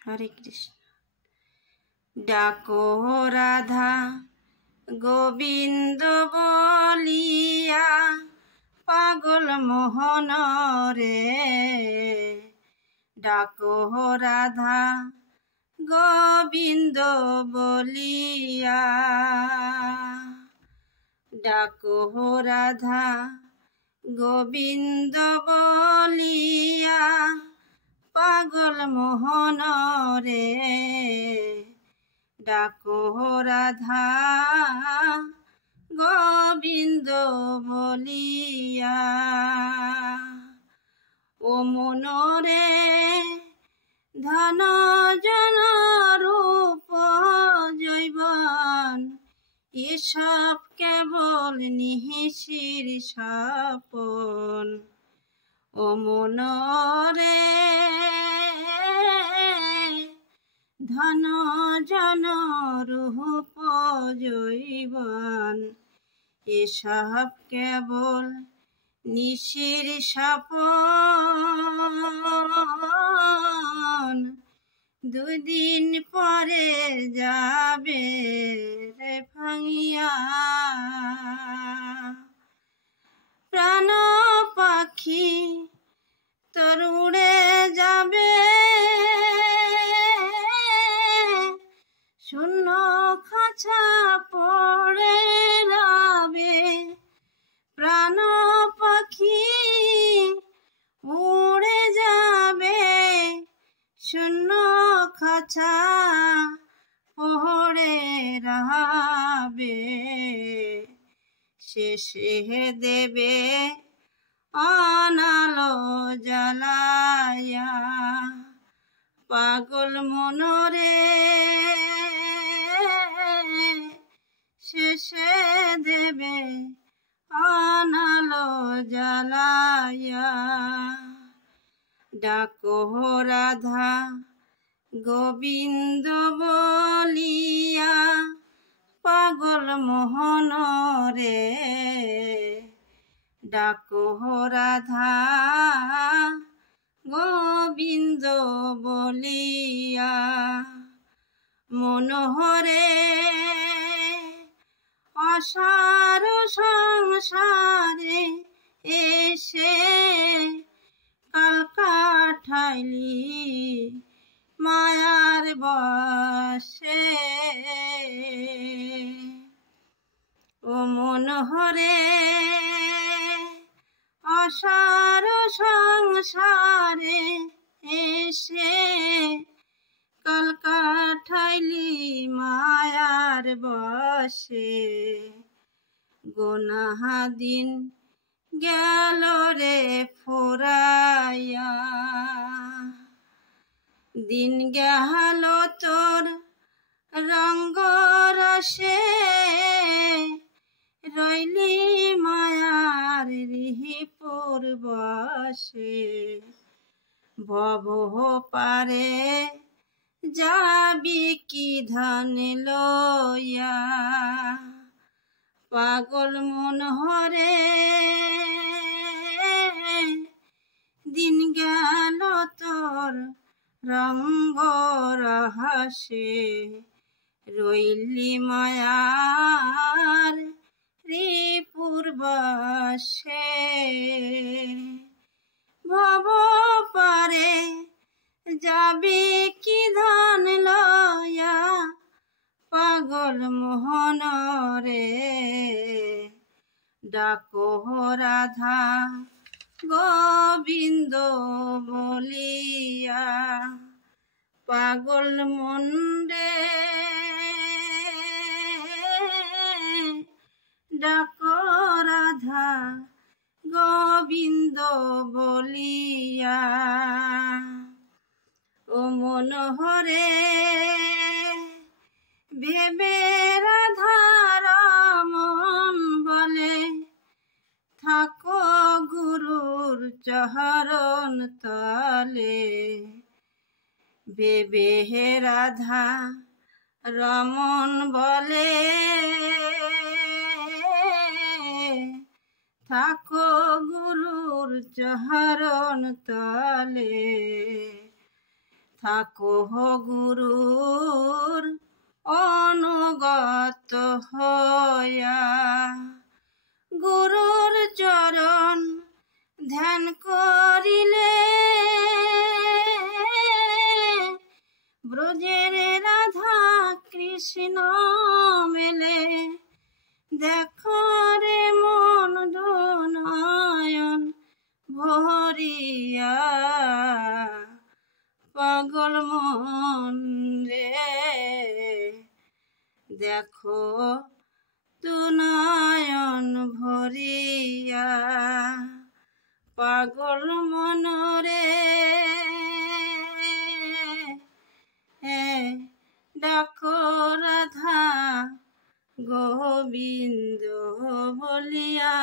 হরে কৃষ্ণ। ডাকো রাধা গোবিন্দ বলিয়া পাগল মোহন রে, ডাকো রাধা গোবিন্দ বলিয়া, ডাকো রাধা গোবিন্দ বলিয়া পাগল মোহন রে, ডাকো রাধা গোবিন্দ বলিয়া। ও মনরে ধন জন রূপ জৈবন, এসব কেবল নিহিসির স্বপন। ও মনরে ধন জন রূপ জৈবন, এসব কেবল নিশির স্বপন। দুদিন পরে যাবে রে ভাঙিয়া, প্রাণ পাখি তোর উড়ে যাবে, শূন্য খাঁচা পড়ে রবে। প্রাণ পাখি উড়ে যাবে, শূন্য খাঁচা পড়ে রবে। শেষে দেবে অনালো জ্বালায়া, পাগল মনরে শেষে দেবে অনালো জ্বালায়া। ডাকো রাধা গোবিন্দ বলিয়া পাগল মোহন রে, ডাকো রাধা গোবিন্দ বলিয়া। মনোহরে অসার সংসারে এসে কাল কাটাইলি মায়ার বশে। ও মনোহরে অসার সংসারে এসে কাল কাটাইলি মায়ার বশে। গোনা দিন গেল রে ফুরাইয়া, দিন গেল তোর রঙ্গ রসে, রইলি মায়ার রিহিপুর বসে। ভব পারে যাবি কি ধন লইয়া, পাগল মনোহরে দিন গেল তোর রঙ্গ রহসে, রইলি মায়ার রিপুর বশে। ভব পারে যাবি কি ধন লয়া, পাগল মোহন রে, ডাকো রাধা গোবিন্দ বলিয়া। পাগল মন রে ডাকো রাধা গোবিন্দ বলিয়া। ও মনোহরে ভেবে রাধার মন বলে, থাকো গুরুর চরণ তলে। ভেবে রাধা রমন বলে, থাকো গুরুর চরণ তলে। থাকো গুরুর অনুগত হইয়া। গুরুর চরণ ধ্যান করিলে ব্রজের রাধা কৃষ্ণ মেলে। দেখো রে মন নয়ন ভরিয়া, পাগল মন রে দেখো তু নয়ন ভরিয়া। পাগল মন রে ডাকো রাধা গোবিন্দ বলিয়া।